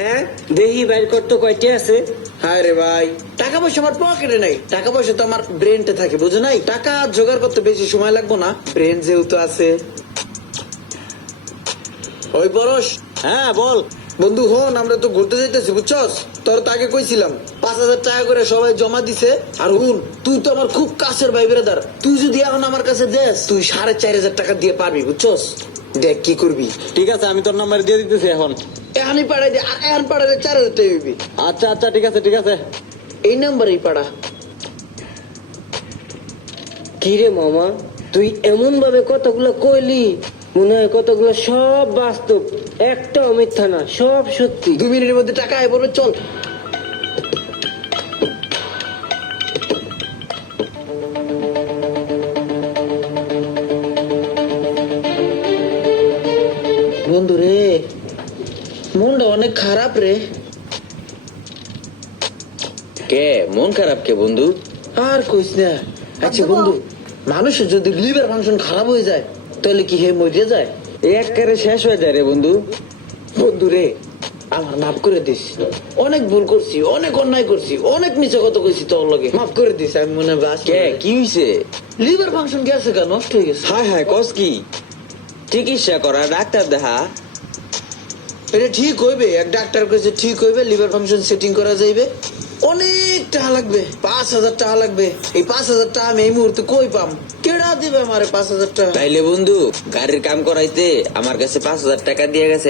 হ্যাঁ দেহি বাইর করতে কয়টি আছে? হায় রে ভাই, টাকা পয়সা আমার পকেটে নাই, টাকা পয়সা তো আমার ব্রেনটে থাকে, বুঝো নাই? টাকা জোগাড় করতে বেশি সময় লাগবো না, ব্রেন যেহেতু আছে। ওই পরশ, হ্যাঁ বল। বন্ধু হন, আমরা তো ঘুরতে যাইতেছি বুঝছস, তোর তো আগে কইছিলাম 5,000 টাকা করে সবাই জমা দিছে। আর হুন, তুই তো আমার খুব কাছের ভাই বেরাদার, তুই যদি এখন আমার কাছে দেস, তুই 4,500 টাকা দিয়ে পারবি বুঝছস। দেখ কি করবি। ঠিক আছে, আমি তোর নাম্বার দিয়ে দিতেছি এখন। এখানে পাঠাই দে, আর এখন পাঠাইলে 4,000 টাকা দিবি। আচ্ছা আচ্ছা, ঠিক আছে ঠিক আছে। এই নাম্বারেই পাঠা। কি রে মামা, তুই এমন ভাবে কতগুলো কইলি, মনে হয় কতগুলো সব বাস্তব, একটাও মিথ্যা না, সব সত্যি। 2 মিনিটের মধ্যে টাকা আয় পড়বে, চল। বন্ধু রে, মনটা অনেক খারাপ রে। কে মন খারাপ কে বন্ধু? আর কইস না। আচ্ছা বন্ধু, মানুষের যদি লিভার ফাংশন খারাপ হয়ে যায় তাহলে কি হে মরে যায়? একেবারে শেষ হয়ে যায় রে বন্ধু। বন্ধু রে, আমার মাফ করে দিস, অনেক ভুল করছি, অনেক অন্যায় করছি, অনেক মিছে কথা কইছি তোর লগে, মাফ করে দিস। আমি মনে হয় কে কি হইছে? লিভার ফাংশন গেছে গা, নষ্ট হয়ে গেছে। হায় হায়, কস কি? চিকিৎসা করা, ডাক্তার দেখা। এটা ঠিক হইবে, এক ডাক্তার কইছে ঠিক হইবে, লিভার ফাংশন সেটিং করা যাইবে। অনেক টাকা লাগবে, 5,000 টাকা লাগবে। এই 5,000 টাকা আমি এই মুহূর্তে কই পাম? কেডা দিবে আমারে 5,000 টাকা? তাইলে বন্ধু, গাড়ির কাম করাইতে আমার কাছে 5,000 টাকা দিয়ে গেছে।